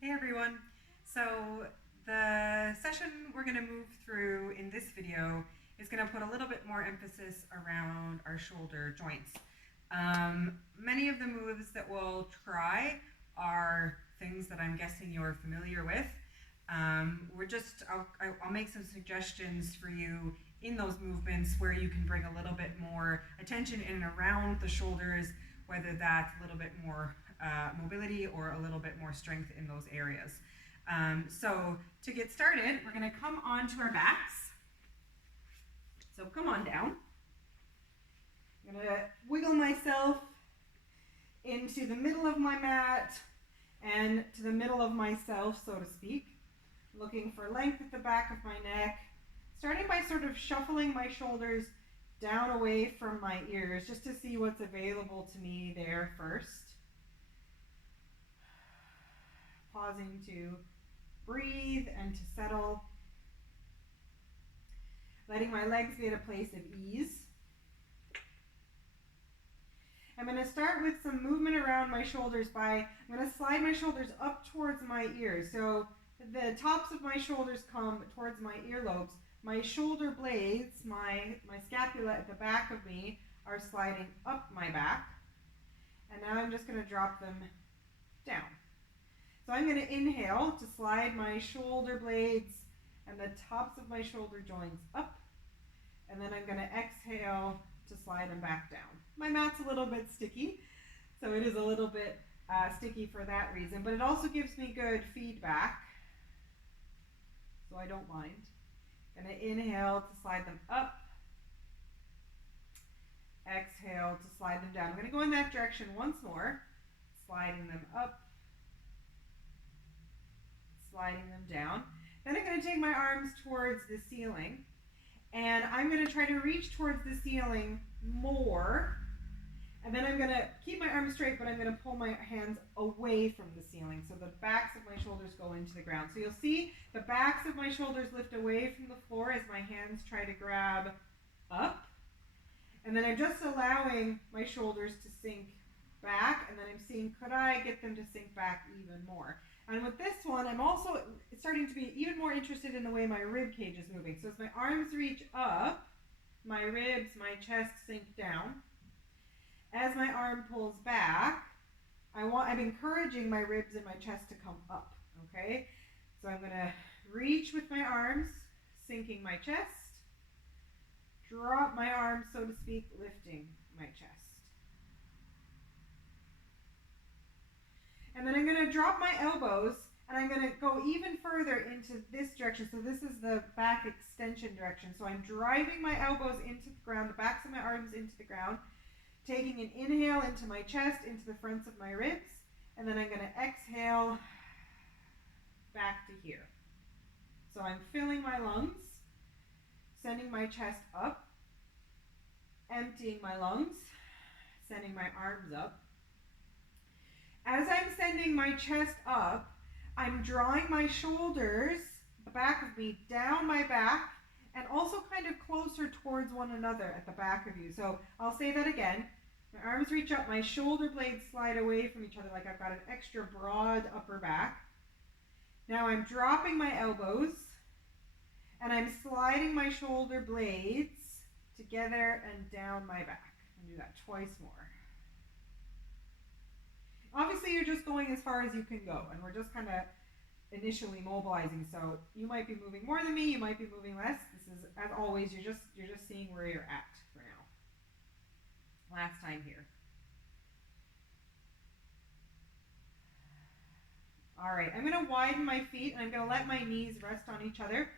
Hey everyone. So the session we're going to move through in this video is going to put a little bit more emphasis around our shoulder joints. Many of the moves that we'll try are things that I'm guessing you're familiar with. I'll make some suggestions for you in those movements where you can bring a little bit more attention in and around the shoulders, whether that's a little bit more mobility or a little bit more strength in those areas. So to get started, we're going to come onto our backs. So come on down. I'm going to wiggle myself into the middle of my mat and to the middle of myself, so to speak. Looking for length at the back of my neck. Starting by sort of shuffling my shoulders down away from my ears just to see what's available to me there first. Pausing to breathe and to settle. Letting my legs be at a place of ease. I'm going to start with some movement around my shoulders I'm going to slide my shoulders up towards my ears. So the tops of my shoulders come towards my earlobes. My shoulder blades, my scapula at the back of me are sliding up my back. And now I'm just going to drop them down. So I'm going to inhale to slide my shoulder blades and the tops of my shoulder joints up. And then I'm going to exhale to slide them back down. My mat's a little bit sticky, so it is a little bit sticky for that reason, but it also gives me good feedback, so I don't mind. Going to inhale to slide them up. Exhale to slide them down. I'm going to go in that direction once more, sliding them up, sliding them down. Then I'm going to take my arms towards the ceiling, and I'm going to try to reach towards the ceiling more. And then I'm going to keep my arms straight, but I'm going to pull my hands away from the ceiling. So the backs of my shoulders go into the ground. So you'll see the backs of my shoulders lift away from the floor as my hands try to grab up. And then I'm just allowing my shoulders to sink back. And then I'm seeing, could I get them to sink back even more? And with this one, I'm also starting to be even more interested in the way my rib cage is moving. So as my arms reach up, my ribs, my chest sink down. As my arm pulls back, I'm encouraging my ribs and my chest to come up, okay? So I'm going to reach with my arms, sinking my chest, drop my arms, so to speak, lifting my chest. And then I'm going to drop my elbows, and I'm going to go even further into this direction. So this is the back extension direction. So I'm driving my elbows into the ground, the backs of my arms into the ground, taking an inhale into my chest, into the fronts of my ribs, and then I'm going to exhale back to here. So I'm filling my lungs, sending my chest up, emptying my lungs, sending my arms up. As I'm sending my chest up, I'm drawing my shoulders, the back of me, down my back, and also kind of closer towards one another at the back of you. So I'll say that again. My arms reach up, my shoulder blades slide away from each other like I've got an extra broad upper back. Now I'm dropping my elbows, and I'm sliding my shoulder blades together and down my back. I'll do that twice more. Obviously, you're just going as far as you can go, and we're just kind of initially mobilizing. So you might be moving more than me, you might be moving less. This is, as always, you're just seeing where you're at for now. Last time here. All right, I'm going to widen my feet, and I'm going to let my knees rest on each other.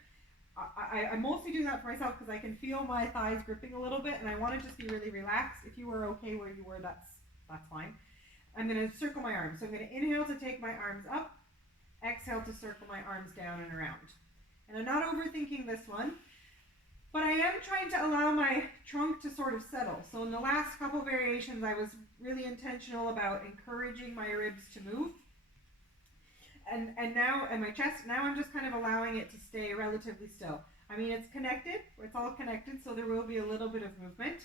I mostly do that for myself because I can feel my thighs gripping a little bit, and I want to just be really relaxed. If you were okay where you were, that's fine. I'm going to circle my arms. So I'm going to inhale to take my arms up, exhale to circle my arms down and around. And I'm not overthinking this one, but I am trying to allow my trunk to sort of settle. So in the last couple variations, I was really intentional about encouraging my ribs to move. And my chest, now I'm just kind of allowing it to stay relatively still. I mean, it's connected, it's all connected, so there will be a little bit of movement.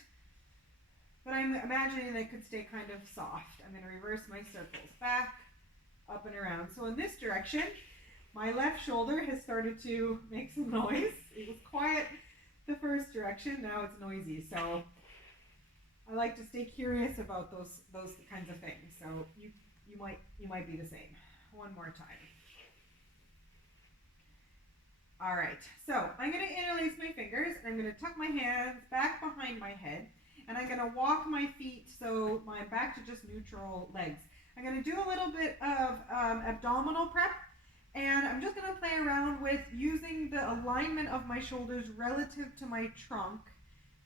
But I'm imagining they could stay kind of soft. I'm going to reverse my circles back, up and around. So in this direction, my left shoulder has started to make some noise. It was quiet the first direction, now it's noisy. So I like to stay curious about those kinds of things. So you might be the same. One more time. All right, so I'm going to interlace my fingers, and I'm going to tuck my hands back behind my head, and I'm going to walk my feet so I'm back to just neutral legs. I'm going to do a little bit of abdominal prep, and I'm just going to play around with using the alignment of my shoulders relative to my trunk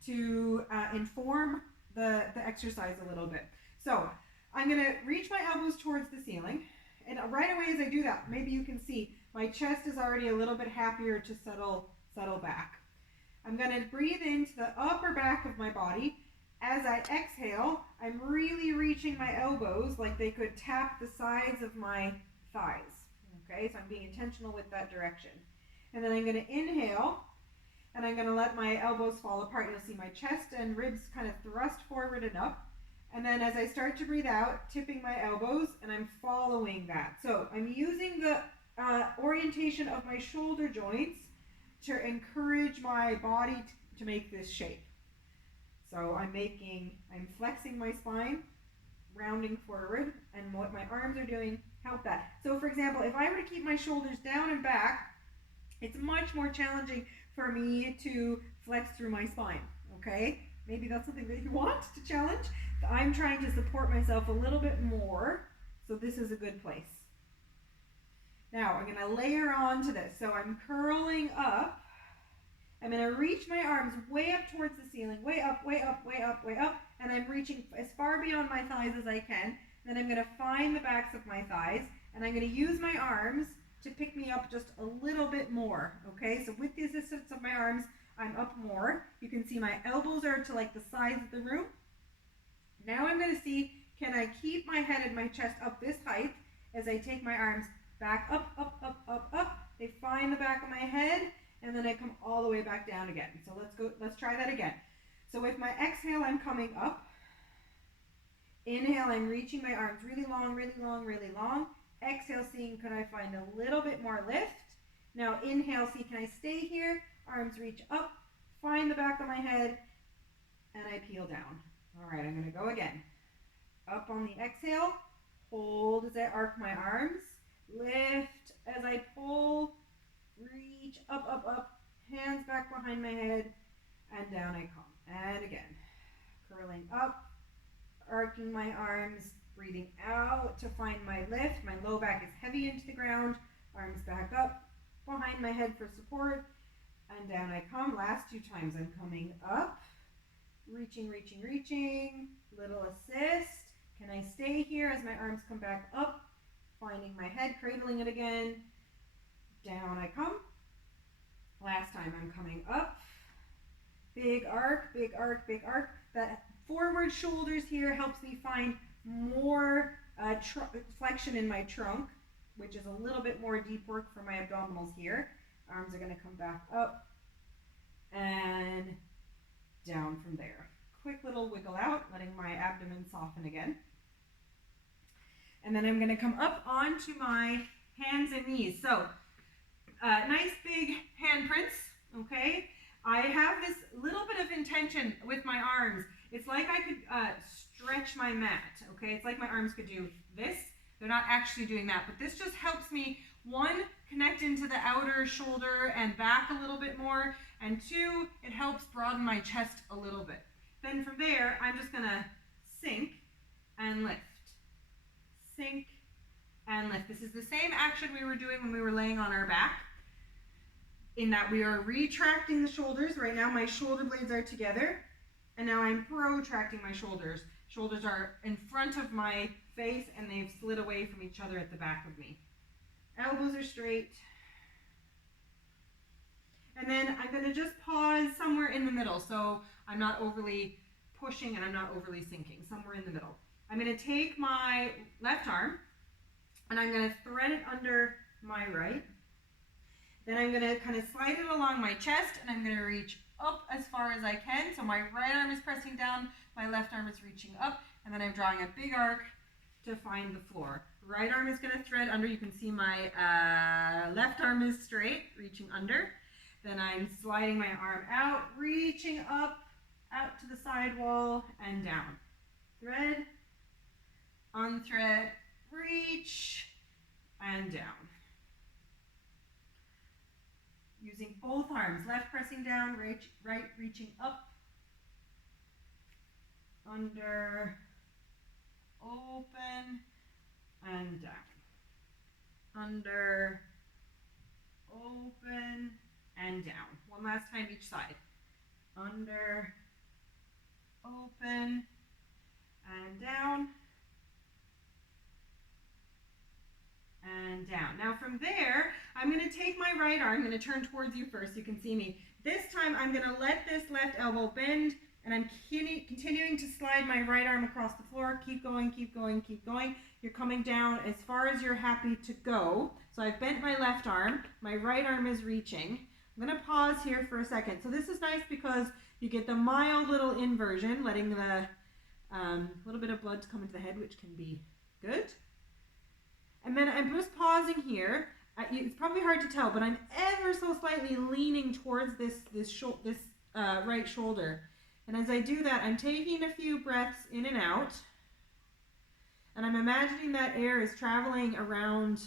to inform the exercise a little bit. So I'm going to reach my elbows towards the ceiling, and right away as I do that, maybe you can see my chest is already a little bit happier to settle back. I'm going to breathe into the upper back of my body. As I exhale, I'm really reaching my elbows like they could tap the sides of my thighs. Okay, so I'm being intentional with that direction. And then I'm going to inhale, and I'm going to let my elbows fall apart. You'll see my chest and ribs kind of thrust forward and up. And then as I start to breathe out, tipping my elbows, and I'm following that. So I'm using the orientation of my shoulder joints to encourage my body to make this shape. So I'm flexing my spine, rounding forward, and what my arms are doing help that. So for example, if I were to keep my shoulders down and back, it's much more challenging for me to flex through my spine, okay? Maybe that's something that you want to challenge. I'm trying to support myself a little bit more, so this is a good place. Now I'm going to layer on to this. So I'm curling up. I'm going to reach my arms way up towards the ceiling, way up, way up, way up, way up, and I'm reaching as far beyond my thighs as I can. Then I'm going to find the backs of my thighs, and I'm going to use my arms to pick me up just a little bit more, okay? So with the assistance of my arms, I'm up more. You can see my elbows are to like the sides of the room. Now I'm going to see, can I keep my head and my chest up this height as I take my arms back up, up, up, up, up. They find the back of my head, and then I come all the way back down again. So let's try that again. So with my exhale, I'm coming up. Inhale, I'm reaching my arms really long, really long, really long. Exhale, seeing could I find a little bit more lift. Now inhale, see can I stay here? Arms reach up, find the back of my head, and I peel down. All right, I'm going to go again. Up on the exhale, hold as I arc my arms, lift as I pull, reach up, up, up, hands back behind my head, and down I come. And again, curling up, arcing my arms, breathing out to find my lift. My low back is heavy into the ground, arms back up, behind my head for support, and down I come. Last 2 times I'm coming up, reaching, reaching, reaching, little assist. Can I stay here as my arms come back up, finding my head, cradling it again, down I come. Last time I'm coming up, big arc, big arc, big arc. That forward shoulders here helps me find more flexion in my trunk, which is a little bit more deep work for my abdominals here. Arms are going to come back up and down from there. Quick little wiggle out, letting my abdomen soften again. And then I'm going to come up onto my hands and knees. So nice big handprints, okay? I have this little bit of intention with my arms. It's like I could stretch my mat, okay? It's like my arms could do this. They're not actually doing that, but this just helps me, 1, connect into the outer shoulder and back a little bit more, and 2, it helps broaden my chest a little bit. Then from there, I'm just gonna sink and lift. Sink and lift. This is the same action we were doing when we were laying on our back, in that we are retracting the shoulders. Right now my shoulder blades are together, and now I'm protracting my shoulders. Shoulders are in front of my face, and they've slid away from each other at the back of me. Elbows are straight. And then I'm going to just pause somewhere in the middle, so I'm not overly pushing and I'm not overly sinking, somewhere in the middle. I'm going to take my left arm, and I'm going to thread it under my right. Then I'm going to kind of slide it along my chest, and I'm going to reach up as far as I can. So my right arm is pressing down, my left arm is reaching up, and then I'm drawing a big arc to find the floor. Right arm is going to thread under. You can see my left arm is straight, reaching under. Then I'm sliding my arm out, reaching up, out to the side wall and down. Thread, unthread, reach, and down. Using both arms, left pressing down, right reaching up, under, open, and down. Under, open, and down. One last time each side. Under, open, and down. And down. Now from there, I'm going to take my right arm, I'm going to turn towards you first so you can see me. This time I'm going to let this left elbow bend, and I'm continuing to slide my right arm across the floor. Keep going, keep going, keep going. You're coming down as far as you're happy to go. So I've bent my left arm, my right arm is reaching. I'm going to pause here for a second. So this is nice because you get the mild little inversion, letting the little bit of blood come into the head, which can be good. And then I'm just pausing here. It's probably hard to tell, but I'm ever so slightly leaning towards this right shoulder. And as I do that, I'm taking a few breaths in and out. And I'm imagining that air is traveling around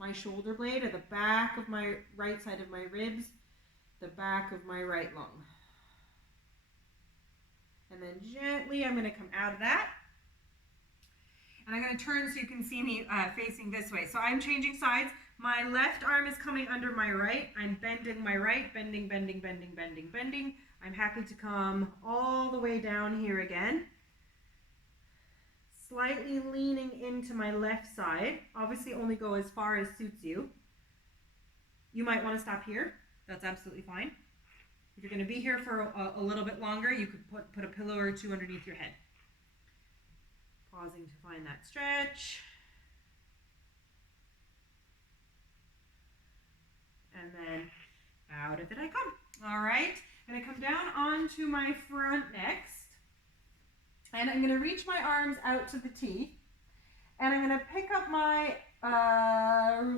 my shoulder blade at the back of my right side of my ribs, the back of my right lung. And then gently, I'm going to come out of that. And I'm going to turn so you can see me facing this way. So I'm changing sides. My left arm is coming under my right. I'm bending my right, bending, bending, bending, bending, bending. I'm happy to come all the way down here again. Slightly leaning into my left side. Obviously only go as far as suits you. You might want to stop here. That's absolutely fine. If you're going to be here for a little bit longer, you could put a pillow or two underneath your head. Pausing to find that stretch. And then out of it I come. All right, I'm going to come down onto my front next. And I'm going to reach my arms out to the T. And I'm going to pick up my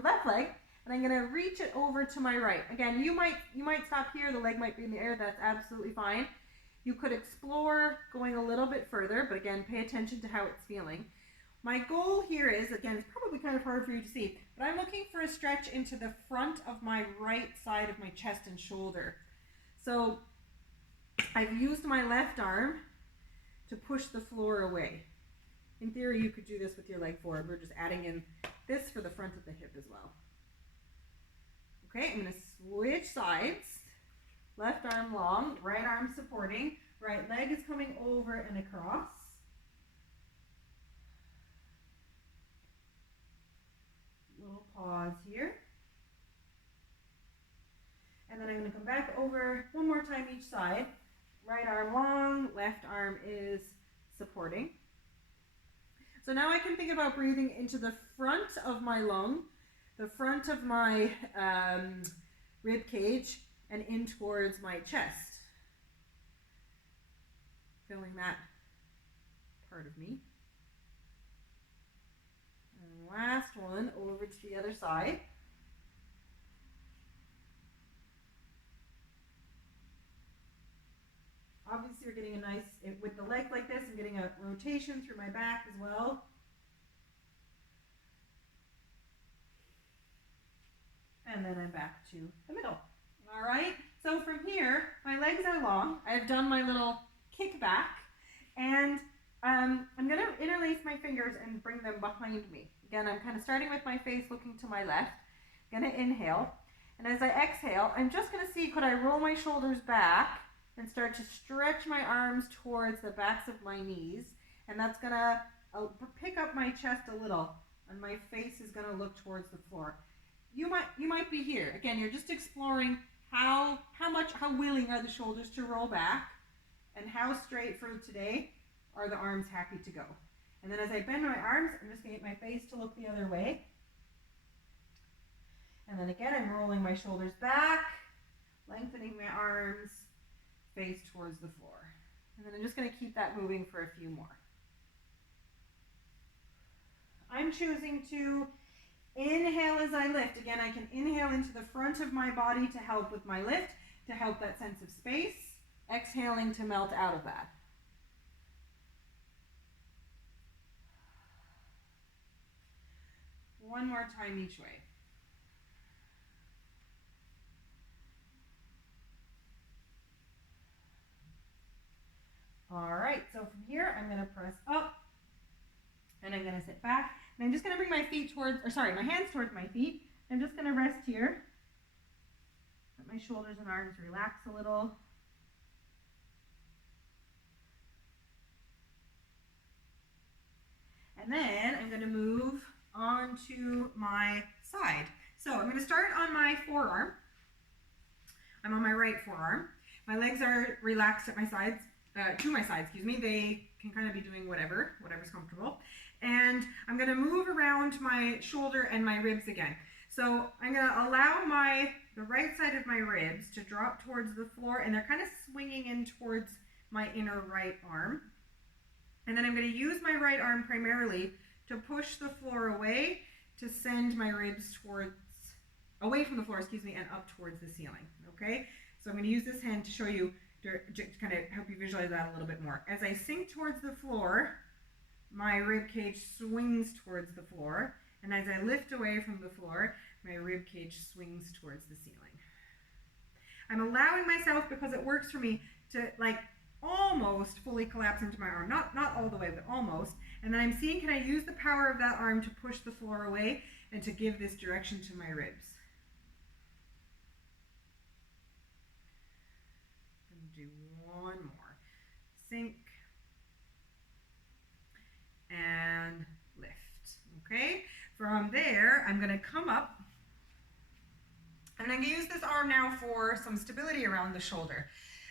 left leg. And I'm going to reach it over to my right. Again, you might stop here. The leg might be in the air. That's absolutely fine. You could explore going a little bit further, but again, pay attention to how it's feeling. My goal here is, again, it's probably kind of hard for you to see, but I'm looking for a stretch into the front of my right side of my chest and shoulder. So I've used my left arm to push the floor away. In theory, you could do this with your leg forward. We're just adding in this for the front of the hip as well. Okay, I'm going to switch sides. Left arm long, right arm supporting, right leg is coming over and across. Little pause here. And then I'm going to come back over one more time each side. Right arm long, left arm is supporting. So now I can think about breathing into the front of my lung, the front of my rib cage, and in towards my chest. Feeling that part of me. And last one, over to the other side. Obviously you're getting a nice, with the leg like this, I'm getting a rotation through my back as well. And then I'm back to the middle. All right, so from here, my legs are long. I've done my little kick back, and I'm going to interlace my fingers and bring them behind me. Again, I'm kind of starting with my face looking to my left. I'm going to inhale, and as I exhale, I'm just going to see, could I roll my shoulders back and start to stretch my arms towards the backs of my knees, and that's going to pick up my chest a little, and my face is going to look towards the floor. You might be here. Again, you're just exploring how willing are the shoulders to roll back, and how straight for today are the arms happy to go. And then as I bend my arms, I'm just going to get my face to look the other way. And then again, I'm rolling my shoulders back, lengthening my arms, face towards the floor. And then I'm just going to keep that moving for a few more. I'm choosing to inhale as I lift. Again, I can inhale into the front of my body to help with my lift, to help that sense of space. Exhaling to melt out of that. One more time each way. All right, so from here, I'm going to press up, and I'm going to sit back, and I'm just going to bring my feet towards, my hands towards my feet. I'm just going to rest here. Let my shoulders and arms relax a little. And then I'm going to move onto my side. So I'm going to start on my forearm. I'm on my right forearm. My legs are relaxed at my sides, to my sides, excuse me. They can kind of be doing whatever's comfortable. And I'm going to move around my shoulder and my ribs again. So I'm going to allow the right side of my ribs to drop towards the floor, and they're kind of swinging in towards my inner right arm. And then I'm going to use my right arm primarily to push the floor away, to send my ribs away from the floor, and up towards the ceiling, okay? So I'm going to use this hand to show you, to kind of help you visualize that a little bit more. As I sink towards the floor, my rib cage swings towards the floor, and as I lift away from the floor, my rib cage swings towards the ceiling. I'm allowing myself, because it works for me, to almost fully collapse into my arm. Not all the way, but almost. And then I'm seeing, can I use the power of that arm to push the floor away and to give this direction to my ribs? Do one more. Sink and lift. Okay? From there, I'm going to come up, and I'm going to use this arm now for some stability around the shoulder.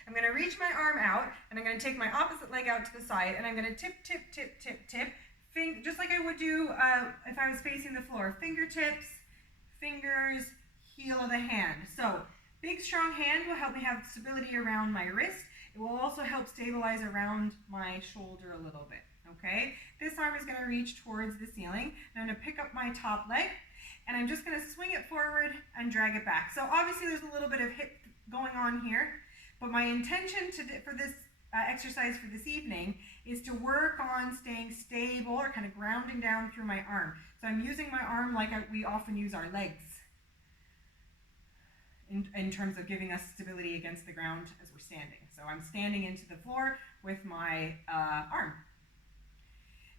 I'm going to reach my arm out, and I'm going to take my opposite leg out to the side, and I'm going to tip, tip, tip, tip, tip, just like I would do if I was facing the floor. Fingertips, fingers, heel of the hand. So big strong hand will help me have stability around my wrist. It will also help stabilize around my shoulder a little bit, okay? This arm is going to reach towards the ceiling. I'm going to pick up my top leg, and I'm just going to swing it forward and drag it back. So obviously there's a little bit of hip going on here, but my intention for this exercise for this evening is to work on staying stable, or kind of grounding down through my arm. So I'm using my arm like we often use our legs, in terms of giving us stability against the ground as we're standing. So I'm standing into the floor with my arm.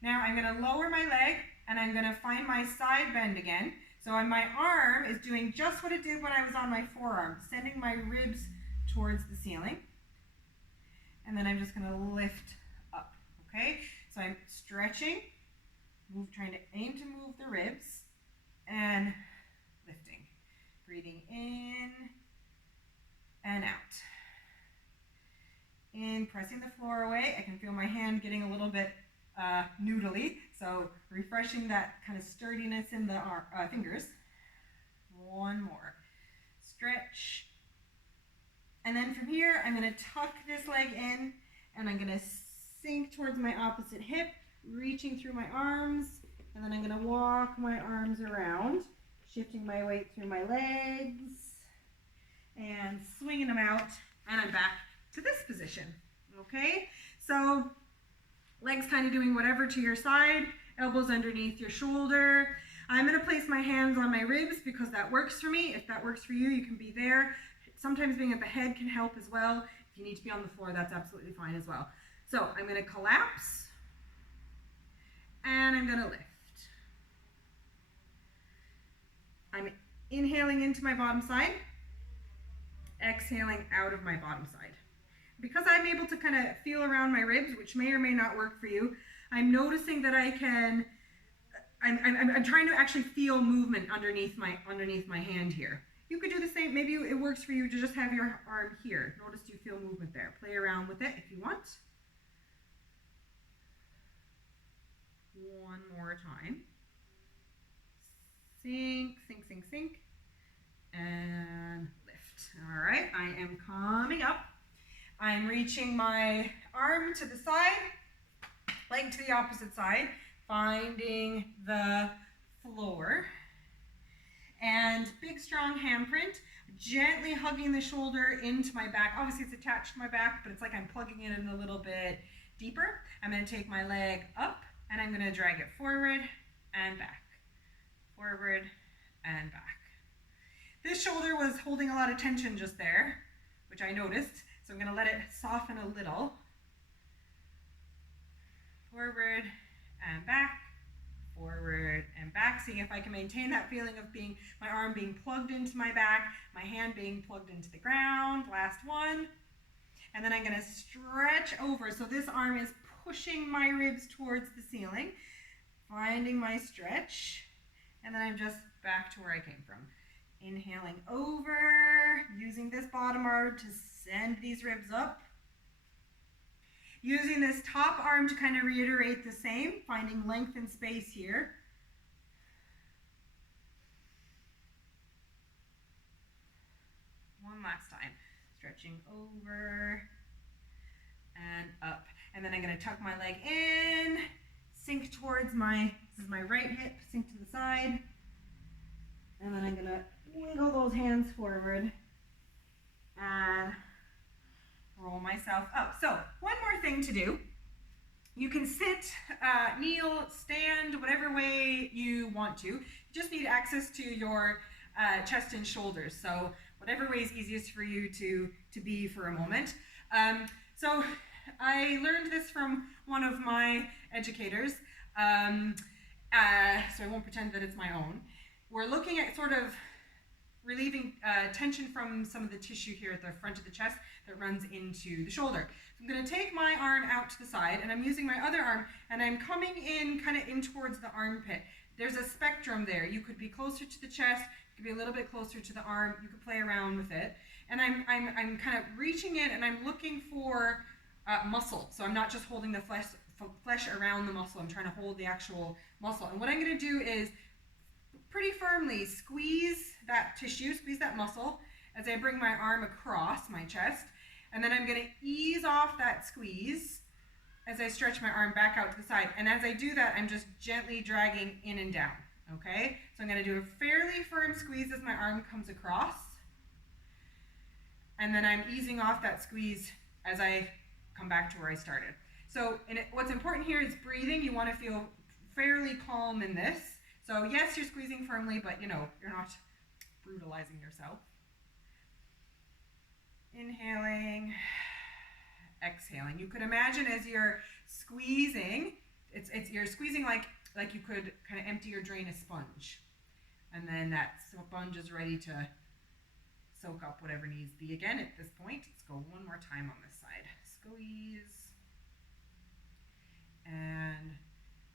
Now I'm going to lower my leg, and I'm going to find my side bend again. So my arm is doing just what it did when I was on my forearm, sending my ribs towards the ceiling. And then I'm just going to lift up, okay? So I'm stretching, trying to aim to move the ribs, and lifting. Breathing in and out. In, pressing the floor away. I can feel my hand getting a little bit noodly, so refreshing that kind of sturdiness in the fingers. One more. Stretch. And then from here, I'm going to tuck this leg in, and I'm going to sink towards my opposite hip, reaching through my arms, and then I'm going to walk my arms around, shifting my weight through my legs, and swinging them out, and I'm back to this position, okay? So legs kind of doing whatever to your side, elbows underneath your shoulder. I'm going to place my hands on my ribs because that works for me. If that works for you, you can be there. Sometimes being at the head can help as well. If you need to be on the floor, that's absolutely fine as well. So I'm going to collapse, and I'm going to lift. I'm inhaling into my bottom side, exhaling out of my bottom side. Because I'm able to kind of feel around my ribs, which may or may not work for you, I'm noticing that I'm trying to actually feel movement underneath my hand here. You could do the same. Maybe it works for you to just have your arm here. Notice you feel movement there. Play around with it if you want. One more time. Sink, sink, sink, sink, and lift. All right, I am coming up. I'm reaching my arm to the side, leg to the opposite side, finding the floor. And big strong handprint, gently hugging the shoulder into my back. Obviously it's attached to my back, but it's like I'm plugging it in a little bit deeper. I'm going to take my leg up and I'm going to drag it forward and back, forward and back. This shoulder was holding a lot of tension just there, which I noticed, so I'm going to let it soften a little. Forward and back, forward and back, seeing if I can maintain that feeling of my arm being plugged into my back, my hand being plugged into the ground. Last one. And then I'm going to stretch over. So this arm is pushing my ribs towards the ceiling, finding my stretch. And then I'm just back to where I came from. Inhaling over, using this bottom arm to send these ribs up. Using this top arm to kind of reiterate the same, finding length and space here. One last time. Stretching over and up. And then I'm going to tuck my leg in, sink towards this is my right hip, sink to the side. And then I'm going to wiggle those hands forward and roll myself up. So one more thing to do. You can sit, kneel, stand, whatever way you want to. You just need access to your chest and shoulders. So whatever way is easiest for you to be for a moment. So I learned this from one of my educators. So I won't pretend that it's my own. We're looking at sort of relieving tension from some of the tissue here at the front of the chest that runs into the shoulder. So I'm going to take my arm out to the side and I'm using my other arm and I'm coming in kind of in towards the armpit. There's a spectrum there. You could be closer to the chest, you could be a little bit closer to the arm, you could play around with it. And I'm kind of reaching in and I'm looking for muscle. So I'm not just holding the flesh around the muscle, I'm trying to hold the actual muscle. And what I'm going to do is pretty firmly squeeze that tissue, squeeze that muscle as I bring my arm across my chest. And then I'm going to ease off that squeeze as I stretch my arm back out to the side. And as I do that, I'm just gently dragging in and down, okay? So I'm going to do a fairly firm squeeze as my arm comes across. And then I'm easing off that squeeze as I come back to where I started. So what's important here is breathing. You want to feel fairly calm in this. So yes, you're squeezing firmly, but you're not brutalizing yourself. Inhaling, exhaling. You could imagine as you're squeezing, you're squeezing like you could kind of empty or drain a sponge. And then that sponge is ready to soak up whatever needs to be. Again, at this point, let's go one more time on this side. Squeeze and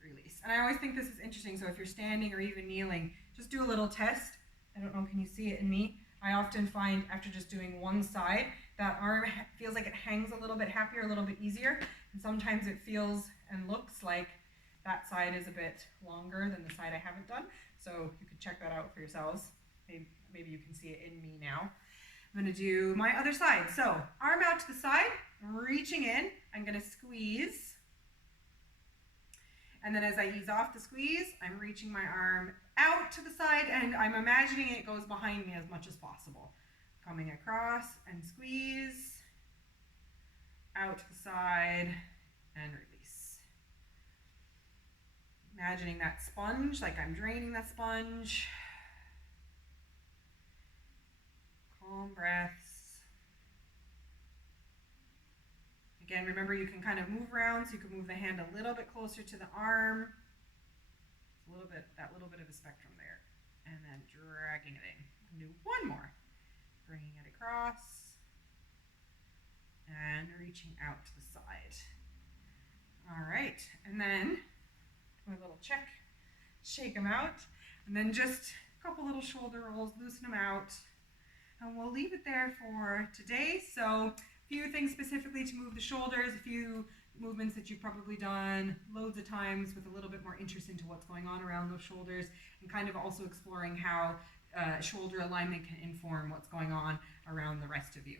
release. And I always think this is interesting. So if you're standing or even kneeling, just do a little test. I don't know, can you see it in me? I often find after just doing one side, that arm feels like it hangs a little bit happier, a little bit easier. And sometimes it feels and looks like that side is a bit longer than the side I haven't done. So you could check that out for yourselves. Maybe you can see it in me now. I'm going to do my other side. So arm out to the side, reaching in. I'm going to squeeze. And then as I ease off the squeeze, I'm reaching my arm out to the side and I'm imagining it goes behind me as much as possible. Coming across and squeeze, out to the side and release. Imagining that sponge, like I'm draining that sponge. Calm breaths. Again, remember you can kind of move around, so you can move the hand a little bit closer to the arm. That little bit of a spectrum there. And then dragging it in. Do one more. Bringing it across. And reaching out to the side. All right, and then my little check. Shake them out. And then just a couple little shoulder rolls, loosen them out. And we'll leave it there for today. So a few things specifically to move the shoulders, a few movements that you've probably done loads of times with a little bit more interest into what's going on around those shoulders, and kind of also exploring how shoulder alignment can inform what's going on around the rest of you.